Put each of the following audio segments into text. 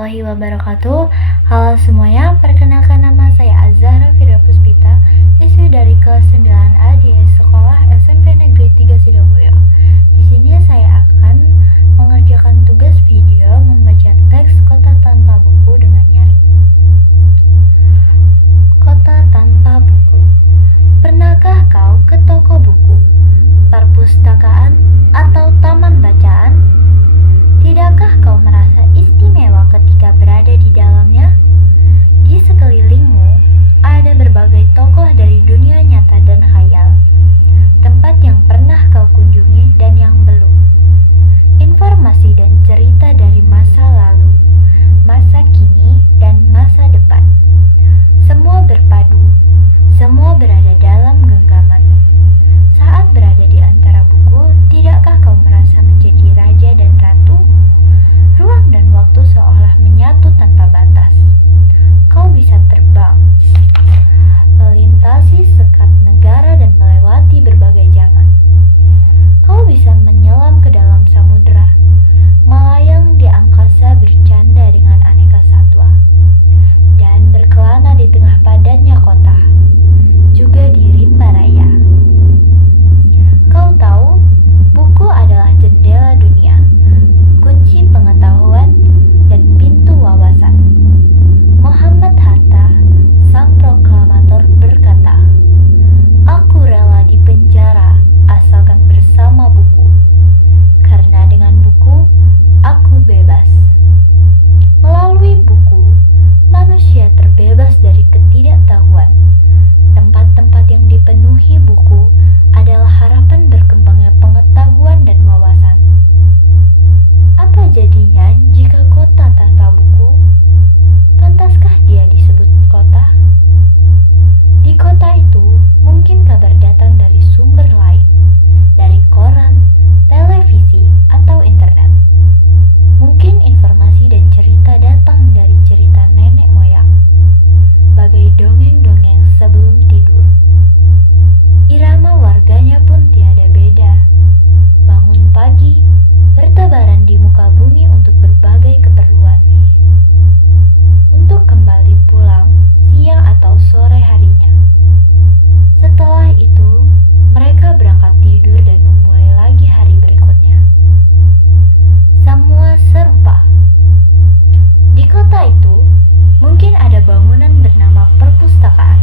warahmatullahi wabarakatuh. Halo semuanya, perkenalkan nama saya Azahra Fira Puspita, siswi dari kelas 9A di Sekolah SMP Negeri 3 Sidoarjo. Di sini saya akan mengerjakan tugas video membaca teks Kota Tanpa Buku dengan nyaring. Kota Tanpa Buku. Pernahkah kau ke toko buku, perpustakaan, atau taman bacaan? Tidakkah kau merasa istimewa ketika berada di dalamnya? Di sekelilingmu ada berbagai tokoh dari dunia nyata dan khayal, tempat yang pernah kau kunjungi dan yang belum. Informasi dan cerita dari masa lalu, masa kini, dan masa depan. Semua berpadu, semua berada dalam genggamanmu. Saat berada di antara buku, tidakkah kau merasa menjadi raja dan ratu? Ruang dan waktu seolah menyatu tanpa batas. Kau bisa terbang, melintasi sekat negara dan melewati berbagai zaman. Kau bisa menyelam ke dalam samudera, melayang di angkasa bercanda dengan aneka satwa, dan berkelana di tengah padatnya kota, juga di rimba raya. Kau tahu, buku adalah jendela dunia, kunci pengetahuan, dan pintu wawasan. Muhammad Hatta, sang proklamator, berkata, "Aku rela di penjara asalkan bersama buku, karena dengan buku aku bebas." Melalui buku, manusia terbebas dari ketidaktahuan. Tempat-tempat yang dipenuhi buku adalah harapan berkembangnya pengetahuan dan wawasan. Apa jadinya jika kota tanpa buku? Pantaskah dia disebut kota? Di kota itu, mungkin kabar datang dari sumber lain, dari koran, televisi, atau internet. Mungkin informasi dan cerita datang dari cerita nenek moyang, bagai dongeng-dongeng sebelum tidur. Irama warganya pun tiada beda. Bangun pagi, bertebaran di muka bumi untuk berbagai keperluan. Untuk kembali pulang siang atau sore harinya. Setelah itu, mereka berangkat tidur dan memulai lagi hari berikutnya. Semua serupa. Di kota itu, mungkin ada bangunan bernama perpustakaan.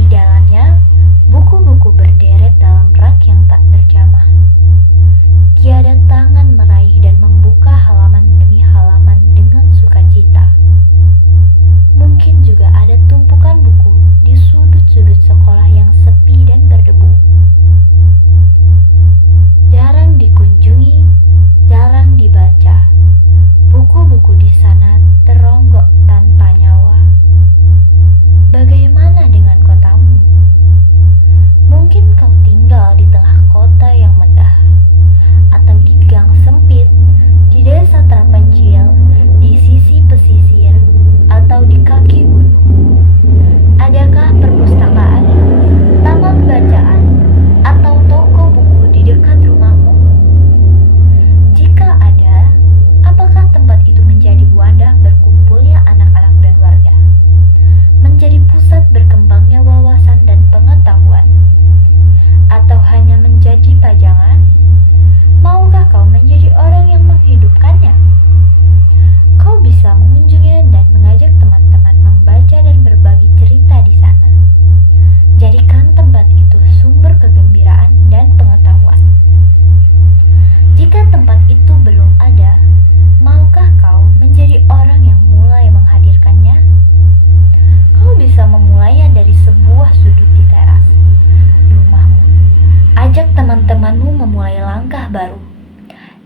Di dalamnya, buku-buku berderet dalam rak yang tak terjamah. Tiada tangan meraih dan membuka halaman demi halaman dengan sukacita. Mungkin juga ada tumpukan buku di sudut-sudut sekolah yang sepi dan berdebu. Jarang dikunjungi, jarang dibaca. Buku-buku di sana teronggok tanpa nyawa. Bagaimana dengan kotamu? Mungkin kau tinggal di tengah kota yang megah, atau di gang sempit, di desa terpencil, di sisi pesisir, atau di kaki gunung. Adakah perpustakaan, taman bacaan, atau toko buku di dekat rumahmu? Jika ada, apakah tempat itu menjadi wadah berkumpulnya anak-anak dan warga? Menjadi pusat berkembangnya wawasan dan pengetahuan? Atau hanya menjadi pajangan? Maukah kau menjadi orang yang menghidupkannya? Kau bisa mengunjunginya dan mengajak teman-teman membaca dan berbagi cerita di sana. Jadikan tempat itu sumber kegembiraan dan pengetahuan. Jika tempat itu belum ada, maukah kau menjadi orang yang mulai menghadirkannya? Kau bisa memulainya dari sebuah sudut di teras rumahmu. Ajak teman-temanmu memulai langkah baru.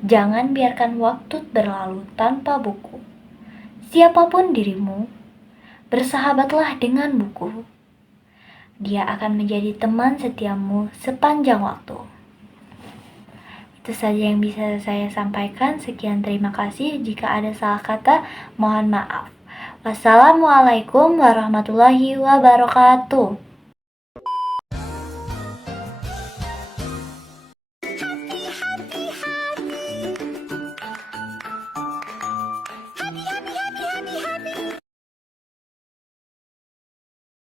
Jangan biarkan waktu berlalu tanpa buku. Siapapun dirimu, bersahabatlah dengan buku. Dia akan menjadi teman setiamu sepanjang waktu. Itu saja yang bisa saya sampaikan. Sekian, terima kasih. Jika ada salah kata, mohon maaf. Wassalamualaikum warahmatullahi wabarakatuh.